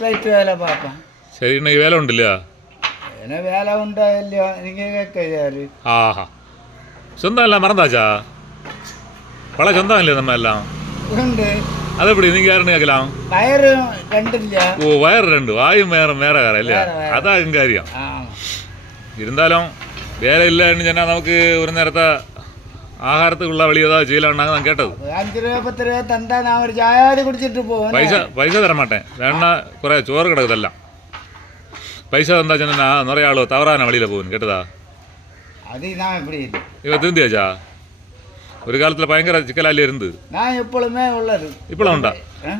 Flight വേല പാപ്പാ. ശരി, இன்னைக்கு வேலை உண்டு இல்லையா? என்ன வேலை உண்டா இல்லையா நீங்கள் கேட்காரு. ஆஹா, சொந்தம் எல்லாம் மறந்தாச்சா? பல சொந்தம் இல்லையா நம்ம எல்லாம்? உண்டு. அது எப்படி நீங்கள் யாருன்னு கேட்கலாம்? வயரு ரெண்டு இல்லையா? ஓ, വയറ് രണ്ട്, വായും വേറെ இல்லையா? അതാ കാര്യം. இருந்தாலும் வேலை இல்லைன்னு சொன்னால் நமக்கு ஒரு நேரத்தை ஆகாரத்துக்குள்ள வழி ஏதாவது செய்யலாம்னாங்க நான் கேட்டது. 5 രൂപ 10 രൂപ തന്നാ நான் ஒரு ചായാതി കുടിച്ചിട്ട് പോകും. പൈസ തരാൻ മാட்டேன், வேணா കുറേ ചോറ് കിടക്കുதெல்லாம். பைசா வந்தா சொன்னா நிறைய ஆளு தவறான வழியில் போகுன்னு கேட்டதா? அதுதான் இப்படி இவ திருந்தியாச்சா? ஒரு காலத்தில் பயங்கர சிக்கலாலே இருந்து நான் எப்பொழுதுமே உள்ளது. இப்போலாம் உண்டா?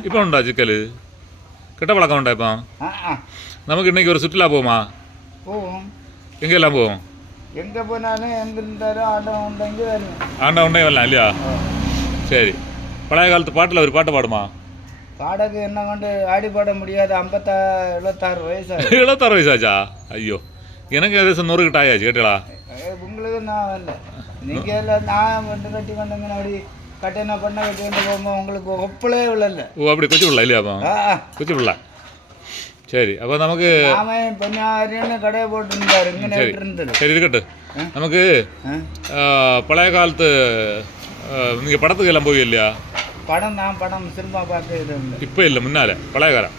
இப்போ உண்டா சிக்கல்? கெட்ட பழக்கம் உண்டா? இப்போ நமக்கு இன்னைக்கு ஒரு சுற்றுலா போகுமா? போவோம். எங்கெல்லாம் போவோம்? எங்கே போனாலும் எங்கே இருந்தாலும் ஆண்டம் உണ്ടെങ്കിൽ வரும். ஆண்டம் உண்டே வரலாம் இல்லையா? சரி, பழைய காலத்து பாட்டில் ஒரு பாட்டு பாடுமா? பாடக்கு என்ன கொண்டு ஆடி பாட முடியாது. 76 வயசா? 76 வயசாச்சா? ஐயோ, எனக்கு ஏதாச்சும் 100 கிட்ட ஆயாச்சு கேட்டா. உங்களுக்கு நான் வரல, நீங்கள் எல்லாம் நான் வந்து கட்டி கொண்டங்க அப்படி கட்டின பண்ண கட்டி கொண்டு போகும்போது உங்களுக்கு ஒப்பளே விழல. ஓ, அப்படி கொச்சி பிள்ளை இல்லையா? அப்போ கொச்சி பிள்ளை. சரி, அப்போ நமக்கு பெண்ணாரின்னு கடையை போட்டுருந்தாரு இங்கே இருந்தது. சரி, இருக்கட்டும். நமக்கு பழைய காலத்து நீங்கள் படத்துக்கு எல்லாம் போய் இல்லையா? படம் சினிமா பார்த்து இப்போ இல்லை, முன்னால பழைய காலம்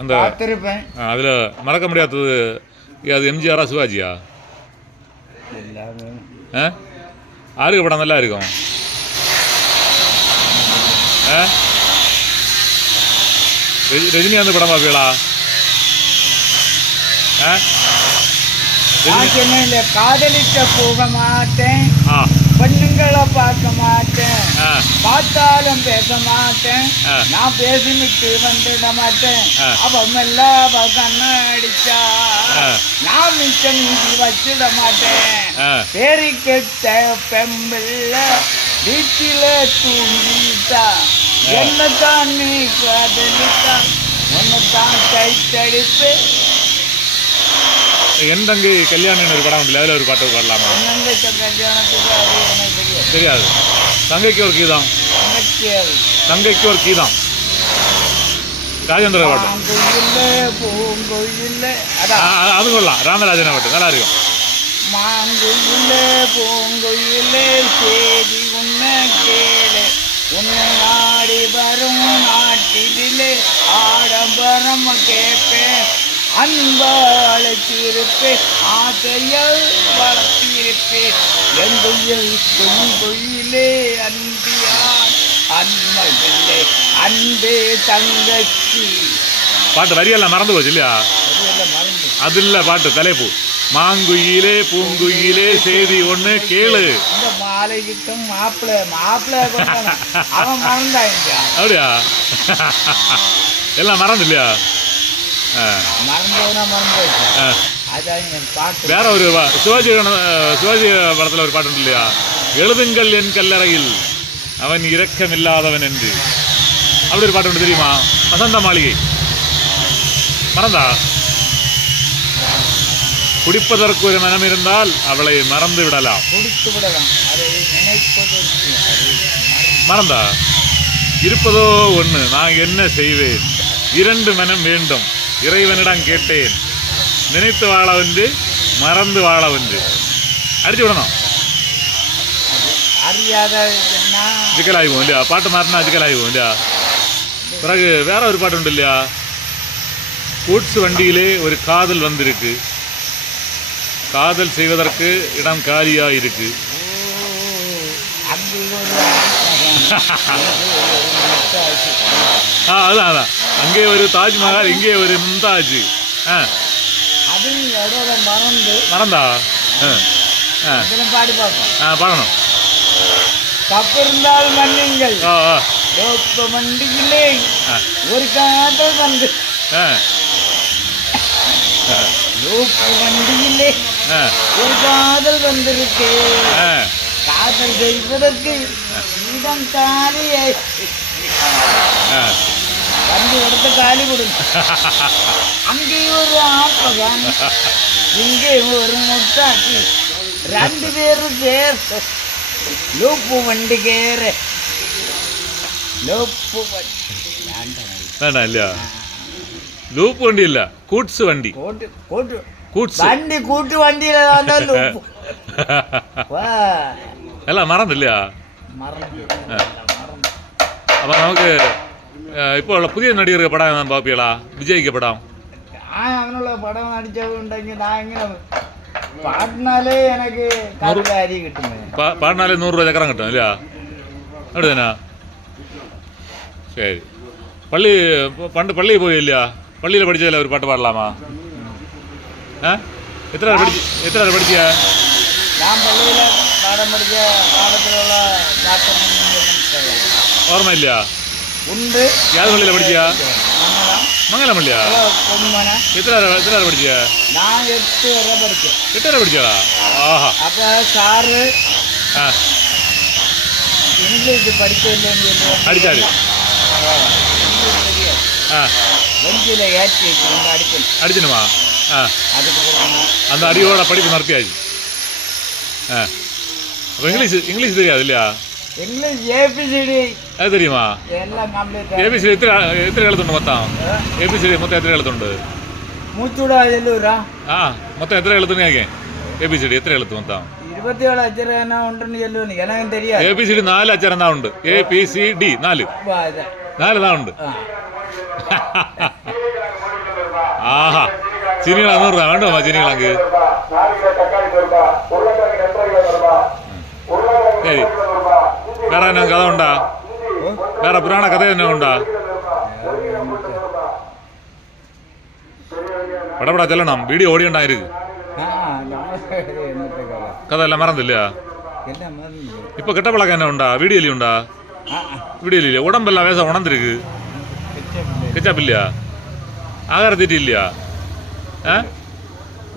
அந்த பார்த்துருப்பேன். அதில் மறக்க முடியாதது அது எம்ஜிஆரா சிவாஜியா? ஆருக்கு படம் நல்லா இருக்கும்? ரஜினிகாந்த் படம் பார்ப்பீங்களா? காதலிக்க போக மாட்டேன், பெண்ணுங்களை பார்க்க மாட்டேன், பார்த்தாலும் பேச மாட்டேன், நான் பேசிட்டு வந்துட மாட்டேன். அவன் எல்லாம் கண்ண அடிச்சா நான் மிச்சம் வச்சிட மாட்டேன். பேரி கெட்ட பெம்பிள்ள வீட்டில தூங்கிட்டா என்னத்தான் நீ காதலித்தா உன்னைத்தான் கைத்தடிப்பு. என் தங்கை கல்யாணம் ஒரு படம் இல்லை, அதில் ஒரு பாட்டு பாடலாமா? தெரியாது. தங்கைக்கு ஒரு கீதம், தங்கைக்கு ஒரு கீதம், ராஜேந்திர பாட்டு. அது கொள்ளலாம், ராமராஜன பாட்டு நல்லா இருக்கும். மாங்குயில பூங்குயில சேதி உன்னை கேளு, உன்னை நாடி வரும் நாட்டிலே ஆடம்பரம் கேட்பேன், அன்பாளத்திருப்பேன், ஆசையால் வளர்த்திருப்பேன், எங்குயில் பொங்குயிலே அன்பியான் அன்மையில்லை அன்பே தங்கச்சி. பாட்டு வரியெல்லாம் மறந்து போச்சு இல்லையா? அது இல்லை பாட்டு தலைப்பு. மாங்குயிலே பூங்குயிலே செய்தி ஒன்று கேளு. இந்த மாலைக்கிட்டும் மாப்பிள்ளை அவன் மறந்தாங்க. அப்படியா? எல்லாம் மறந்து இல்லையா? வேற ஒரு சிவாஜி படத்தில் ஒரு பாட்டு இல்லையா? எழுதுங்கள் என் கல்லறையில் அவன் இரக்கம் இல்லாதவன் என்று. அப்படி ஒரு பாட்டு ஒன்று தெரியுமா? வசந்த மாளிகை. மறந்தா? குடிப்பதற்கு ஒரு மனம் இருந்தால் அவளை மறந்து விடலாம். மறந்தா? இருப்பதோ ஒன்று, நான் என்ன செய்வேன், 2 மனம் வேண்டும், இறைவனிடம் கேட்டேன், நினைத்து வாழ வந்து மறந்து வாழ வந்து. அடிச்சு விடணும், சிக்கலாகும் இல்லையா? பாட்டு மாறினா சிக்கலாகும் இல்லையா? பிறகு வேற ஒரு பாட்டு உண்டு இல்லையா? கூட்ஸ் வண்டியிலே ஒரு காதல் வந்திருக்கு, காதல் செய்வதற்கு இடம் காலியா இருக்கு. அதான் அங்கே ஒரு தாஜ்மஹால், இங்கே ஒரு மும்தாஜ். மறந்தா? பாடணும். தப்பு இருந்தால் மன்னிங்கள், வண்டியிலே ஒரு காதல் வந்து, வண்டியிலே ஒரு காதல் வந்திருக்கு, காதல் செய்வதற்கு இடம் காலியை வண்டி எடுத்து காலி கொடுங்க. அங்கே ஒரு ஆப்பகான், இங்கே ஒரு முட்டாக்கி, 2 பேரும் சேர்த்து லோப்பு வண்டி கேற லோப்பு வண்டி. വേണ്ട ഇല്ല ലൂപ്പ് വണ്ടിയില്ല കൂട്ട്സ് വണ്ടി കൂട്ട്സ് വണ്ടി കൂട്ട് വണ്ടിയിലല്ലോ അല്ല മറന്നില്ല അപ്പൊ നമുക്ക് ഇപ്പോൾ ഉള്ള പുതിയ നടികർക്ക് പടം പാപ്പികളാ വിജയിക്കപ്പെടാം അങ്ങനെയുള്ള പടം നടിച്ചുണ്ടെങ്കിൽ ഞാൻ ഇങ്ങനെ പാടിനാലേ എനിക്ക് അരി കിട്ടുന്നത് പാടിനാലേ 100 രൂപ ചക്രം കിട്ടും ഇല്ല അവിടെ തന്നെ ശരി പണ്ട് പള്ളിയിൽ പോയില്ല പള്ളിയിൽ പഠിച്ചതല്ല ഒരു പാട്ട് പാടലാമാ എത്ര പഠിച്ച ഞാൻ പള്ളിയിലെ പാഠം പഠിച്ച പാഠത്തിലുള്ള ഓർമ്മയില്ല ഉണ്ട് ഏത് പള്ളിയിലാണ് പഠിച്ച മംഗലം പള്ളിയാ എത്ര പഠിച്ച ഞാൻ 8 വരെ പഠിച്ചു 8 വരെ പഠിച്ചതാ ആഹാ അപ്പൊ സാറ് ഇംഗ്ലീഷ് പഠിച്ചില്ലെങ്കിൽ അടിച്ചാല് വെഞ്ചിലെ ഏറ്റി അടിച്ചിനുമാ அந்த அடியோட படிப்பு நடத்தியாச்சு அப்போ இங்கிலீஷ் தெரியாதுல்ல இங்கிலீஷ் ஏபிசிடி அது தெரியுமா எல்லாம் கம்ப்ளீட் ஏபிசிடி எத்தனை எழுத்துண்டு மொத்தம் ஏபிசிடி மொத்தம் எத்தனை எழுத்துண்டு மூச்சூடா எல்லூரா மொத்தம் எத்தனை எழுத்துன்னு கேட்கேன் ஏபிசிடி எத்தனை எழுத்து மொத்தம் 27 அச்சரம் என்ன உண்டுன்னு சொல்லுவேன் எனக்கு தெரியாது ஏபிசிடி 4 அச்சரம் தான் உண்டு ABCD 4 தான் உண்டு ஆஹா சீனிகளா 100 ரூபா வேண்டுமா சீனிகளாக்கு சரி வேற என்ன கதை உண்டா வேற புராண கதை என்ன உண்டா படப்படா செல்லணும் வீடியோ ஓடியண்டா இருக்கு கதை எல்லாம் மறந்துல்லையா இப்போ கெட்ட பழக்கம் என்ன உண்டா வீடியோலி உண்டா வீடியோலி உடம்பெல்லாம் வேசம் உணர்ந்துருக்கு கெச்சாப் இல்லையா ஆகார தீட்டி இல்லையா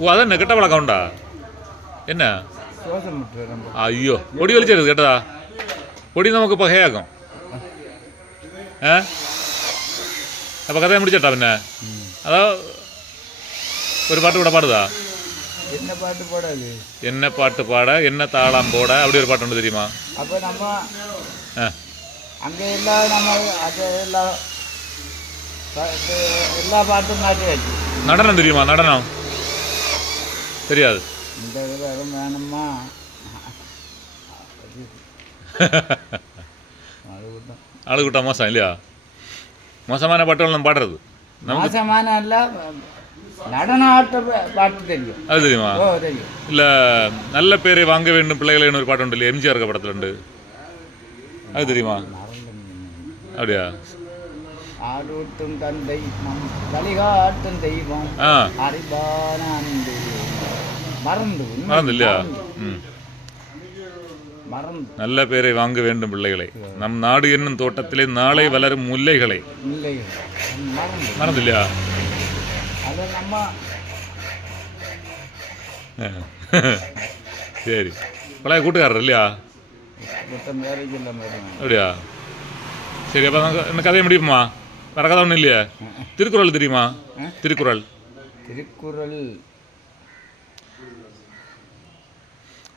ஓ அதென்ன கெட்ட பழக்கம் உண்டா என்ன അയ്യോ പൊടി വലിച്ചരുത് കേട്ടതാ പൊടി നമുക്ക് പകയാക്കും അപ്പൊ കഥ മുടിച്ചട്ടാ പിന്നെ അതോ ഒരു പാട്ട് കൂടെ പാടുതാ എന്നെ പാട്ട് പാട എന്നെ താളം പോട അവിടെ ഒരു പാട്ടുണ്ട് தெரியுமா அப்போ நம்ம அங்கே எல்லாம் நம்ம அது எல்லா பாட்டும் மாற்றி வச்சு நடனம் தெரியுமா நடனம் தெரியாது இந்த இடம் வேணுமா ആളുകൂട്ടാ മോശം ഇല്ല മോശமான പാട്ടുകളൊന്നും പാടരുത് മോശமான അല്ല നടനാട്ട പാട്ട് தெரியும் അത് தெரியுமா ஓ தெரியும் இல்ல நல்ல பேரை வாங்க வேண்டும் பிள்ளைகளேன்னு ஒரு பாட்டு உண்டு எம்ஜிஆர் படத்துல அது தெரியுமா அப்படியா ஆடூட்டும் தந்தை வழிகாட்டும் தெய்வம் அறிவான அன்பு மறந்துஇல்லையா நல்ல பேரை வாங்க வேண்டும் பிள்ளைகளை நம் நாடு என்னும் தோட்டத்திலே நாளை வளரும் முல்லைகளை மறந்துஇல்லையா சரி பழைய கூட்டுக்காரர் இல்லையா அப்படியா சரி அப்போ என்ன கதையை முடியுமா வேற கதை ஒன்றும் இல்லையா திருக்குறள் தெரியுமா திருக்குறள்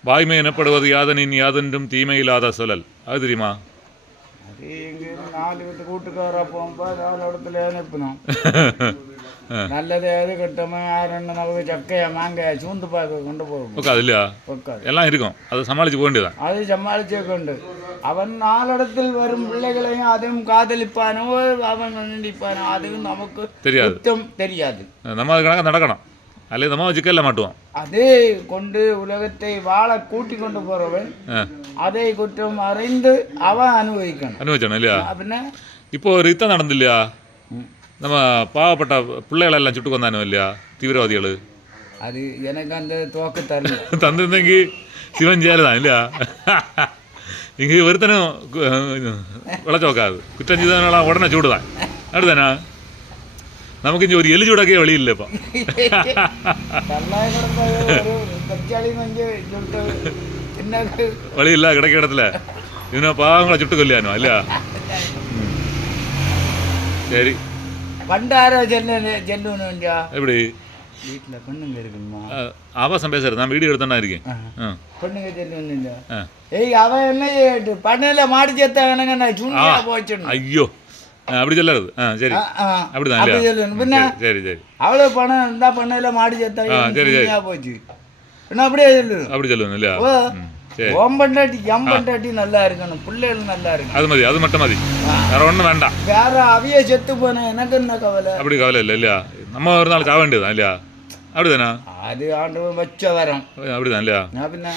வாய்மை எனப்படுவது யாதனின் யாதென்றும் தீமை இல்லாத சொல்லல் அது தெரியுமா அது எங்க 4 வீட்டு கூட்டுக்காரா போகும்போது 4 இடத்துல அனுப்பணும் நல்லது எது கட்டமா யாருன்னு நமக்கு சக்கையா மாங்காய சூந்து பார்க்க கொண்டு போகும் உட்காது இல்லையா எல்லாம் இருக்கும் அதை சமாளிச்சு போக வேண்டியதான் அது சமாளிச்சே கொண்டு அவன் 4 இடத்தில் வரும் பிள்ளைகளையும் அதுவும் காதலிப்பானோ அவன் நினைப்பானோ அதுவும் நமக்கு தெரியாது தெரியாது நம்ம அது கணக்கு நடக்கணும் அல்லது நம்ம வச்சுக்கல மாட்டுவோம் அதே கொண்டு உலகத்தை வாழ கூட்டி கொண்டு போறவன் அதை குற்றம் அறிந்து அவன் அனுபவிக்கணும் இல்லையா அப்படின்னா இப்போ ஒரு யுத்தம் நடந்தில்லையா நம்ம பாவப்பட்ட பிள்ளைகளெல்லாம் சுட்டு கொண்டானோ இல்லையா தீவிரவாதிகள் அது எனக்கு அந்த தோக்கு தரல தந்திருந்தெങ്കിൽ சிவன் ஜெயலதான் இல்லையா இங்கே ஒருத்தனும் விளைச்சு வைக்காது குற்றம் செய்தவங்களாம் உடனே சூடுதான் அப்படிதானே നമുക്ക് ഇനി ഒരു എലി ചൂടാക്കിയ വഴിയില്ല ഇപ്പം വഴിയില്ല കിടക്കിടത്തില്ല ഇതിനെ പാവങ്ങളെ ചുട്ട് കൊല്ലാനോ അല്ല ശരി எப்படி ஆபாசம் பேசுறது நான் வீடியோ எடுத்தா இருக்கேன் பொண்ணுங்க செல்லுங்க ஏய் அவன் என்ன பண்ணல மாடி சேர்த்தா போச்சு ஐயோ அப்படி சொல்லாது சரி அப்படிதான் அப்படி இல்லையா சொல்லணும். பின்ன சரி சரி அவ்வளோ பணம் இந்த பண்ணையில மாடி சேர்த்தா போச்சு என்ன அப்படியே சொல்லு. அப்படி சொல்லுவேன் இல்லையா ஓ சரி ஒம்பண்டாட்டி எம்பண்டாட்டி நல்லா இருக்கணும், பிள்ளைகள் நல்லா இருக்கணும். அது மதி அது மட்டும் மதி வேற ஒன்றும் வேண்டாம். வேற அவிய செத்து போனேன் எனக்கு என்ன கவலை. அப்படி கவலை இல்லை இல்லையா நம்ம ஒரு நாள் சாக வேண்டியதுதான் இல்லையா அப்படிதானா அது ஆண்டவன் வச்ச வரம். அப்படிதான் இல்லையா நான் பின்ன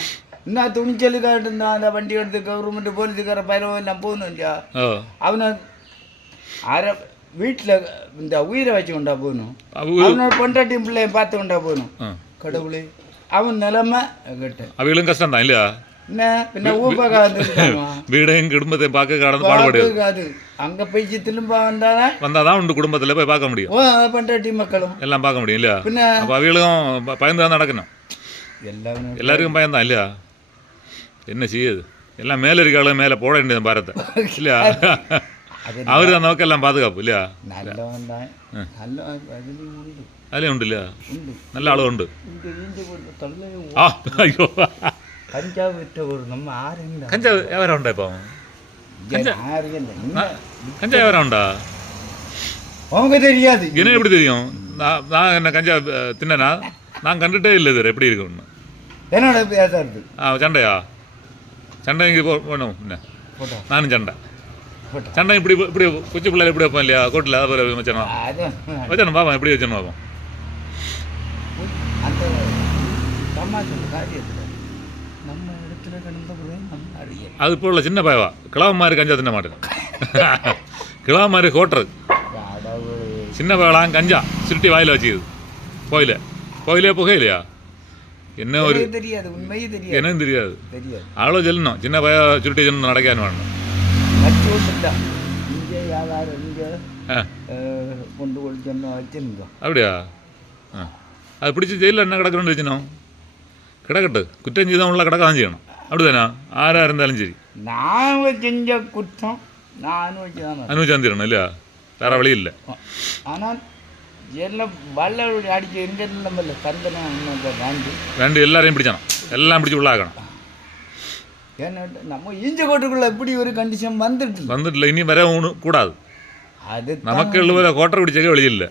என்ன துணிச்சல் காட்டுந்தான் அந்த வண்டி எடுத்து கவர்மெண்ட் போலீஸுக்கார பயிரவ எல்லாம் போகணும் இல்லையா அவனை வீட்டில் இந்த உயிரை வச்சு கொண்டா போகணும், அவனோட பொண்டாட்டியும் பிள்ளைய பார்த்து கொண்டா போகணும். கடவுளே அவன் நிலைமை கேட்டேன் அவைகளும் கஷ்டம் தான் இல்லையா என்ன பின்ன ஊப்பக்காது வீடையும் குடும்பத்தையும் பார்க்க கடந்து பாடுபடாது. அங்கே போய் திரும்ப வந்தாதான் உண்டு குடும்பத்தில் போய் பார்க்க முடியும். பொண்டாட்டி மக்களும் எல்லாம் பார்க்க முடியும் இல்லையா பின்ன அப்போ அவைகளும் பயந்து தான் நடக்கணும். எல்லாருக்கும் பயம்தான் இல்லையா என்ன செய்யுது எல்லாம் மேலே இருக்காளோ மேலே போட வேண்டியது பாரத்தை இல்லையா அவரு அந்த நோக்கம் எல்லாம் பாதுகாப்பு இல்லையா அதுலேயும் உண்டு இல்லையா நல்ல அளவு உண்டு. ஐயோ கஞ்சா விட்ட ஒரு நம்ம ஆறுங்க கஞ்சா வியாபாரம் உண்டா இப்போ கஞ்சா வியாபாரம் உண்டா அவங்க தெரியாது என்ன எப்படி தெரியும் நான் என்ன கஞ்சா தின்னா நான் கண்டுட்டே இல்லை இது எப்படி இருக்குன்னு என்னோட பேசுறது சண்டையா சண்டை இங்கே போகணும் என்ன நானும் சண்டை சண்டை இப்படி இப்படி குச்சி பிள்ளைல எப்படி வைப்போம் இல்லையா கோட்டில் அதை போல வச்சிடணும் வச்சிடணும் பாப்போம் எப்படி வச்சிடணும் பாப்போம். அந்த சமாஜம் காரியத்தில் நம்ம இடத்துல கிடந்த நம்ம அறிய அது போல சின்ன பயவா கிளவ மாதிரி கஞ்சா தின்ன மாட்டேன் கிளவ மாதிரி கோட்டுறது சின்ன பயலாம் கஞ்சா சுருட்டி வாயில் வச்சுக்குது கோயிலே புகையிலையா என்ன ஒரு தெரியாது உண்மையே தெரியாது என்னன்னு தெரியாது அவ்வளோ சொல்லணும் சின்ன பய சுருட்டி சொல்லணும் நடக்கான்னு வேணும் இங்கே யாரும் இங்கே கொண்டு கொடுத்தோம் வச்சுருந்தோம் அப்படியா அது பிடிச்சி ஜெயிலில் என்ன கிடக்கணும்னு வச்சுனோம் கிடக்கட்டு குற்றம் செய்தான் உள்ள கிடக்க தான் செய்யணும் அப்படிதானா ஆறாக இருந்தாலும் சரி நான் செஞ்ச குற்றம் நான் அனுபவிச்சு தரணும் இல்லையா வேற வழி இல்லை. ஆனால் எல்லாம் வல்ல அடிச்சு எங்கே நம்மள கந்தனை வேண்டு எல்லாரையும் பிடிச்சானோ எல்லாம் பிடிச்சி உள்ளாகணும். ஏன்னா நம்ம ஈஞ்ச கோட்டுக்குள்ள எப்படி ஒரு கண்டிஷன் வந்துட்டுல இனி வர ஒன்று கூடாது. அது நமக்கு எழுபது கோட்டை பிடிச்சக்க வழி இல்லை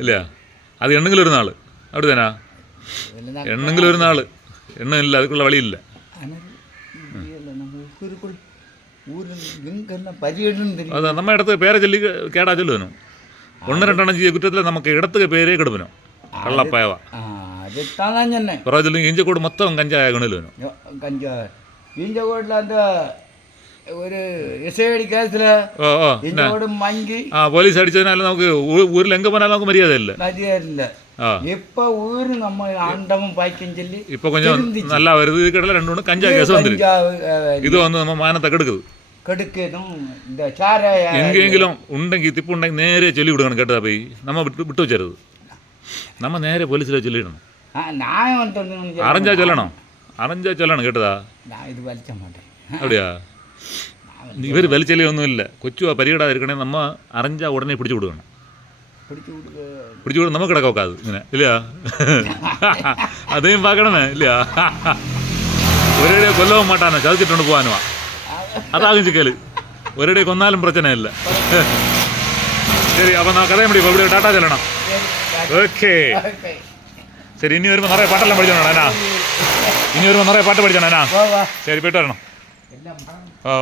இல்லையா அது எண்ணங்கள் ஒரு நாள் அப்படிதானா எண்ணங்கள் ஒரு நாள் எண்ணம் இல்லை அதுக்குள்ள வழி இல்லை. அதான் நம்ம இடத்துக்கு பேரை சொல்லி கேடா சொல்லணும். ஒன்று ரெண்டு அஞ்சு குற்றத்தில் நமக்கு இடத்துக்கு பேரே கெடுப்பணும் கள்ளப்பாயவா பிறகு சொல்லி இஞ்சக்கோடு மொத்தம் கஞ்சா கணில் கஞ்சா இஞ்சக்கோட்டில் அந்த ஒரு எஸ்ஐடி கேஸில் மங்கி போலீஸ் அடிச்சதுனால நமக்கு ஊரில் எங்கே போனாலும் நமக்கு மரியாதை இல்லை இப்போ ஊர் நம்ம ஆண்டவன் பாய்க்கும் சொல்லி இப்போ கொஞ்சம் நல்லா வருது. கடல ரெண்டு ஒன்று கஞ்சா கேஸ் வந்துருக்கு. இது வந்து நம்ம மானத்தை கெடுக்குது. இந்த எங்கெങ്കിലും ഉണ്ടെങ്കിൽ திப்பு ഉണ്ടെങ്കിൽ നേരെ ചൊല്ലി കൊടുക്കണം കേട്ടോ. പോയി நம்ம விட்டு வச்சிருது நம்ம நேரே போலீஸில் சொல்லிடணும். அரைஞ்சா சொல்லணும் கேட்டதா இது വലിച്ച மாட்டேன் அப்படியா இவர் வெளிச்சலே ஒன்றும் இல்லை. கொச்சுவா பரிகடாக இருக்கனே நம்ம அரைஞ்சா உடனே பிடிச்சி விடுக்கணும். பிடிச்சி விட நம்ம கிடக்க வைக்காது இங்கே இல்லையா அதையும் பார்க்கணுமே இல்லையா. ஒரேடியாக கொல்லவும் மாட்டானே சதிச்சிட்டு கொண்டு போவானுவா அதாகும் சிக்கல். ஒரேடியாக கொன்னாலும் பிரச்சனை இல்லை. சரி அப்போ நான் கதையை முடியும் அப்படியே டாட்டா சொல்லணும். ஓகே சரி இனி வரும்போது நிறைய பாட்டெல்லாம் படிச்சோண்ணா. இனி வரும்போது நிறைய பாட்டு படிச்சோண்ணா. சரி போயிட்டு வரணும். ஓ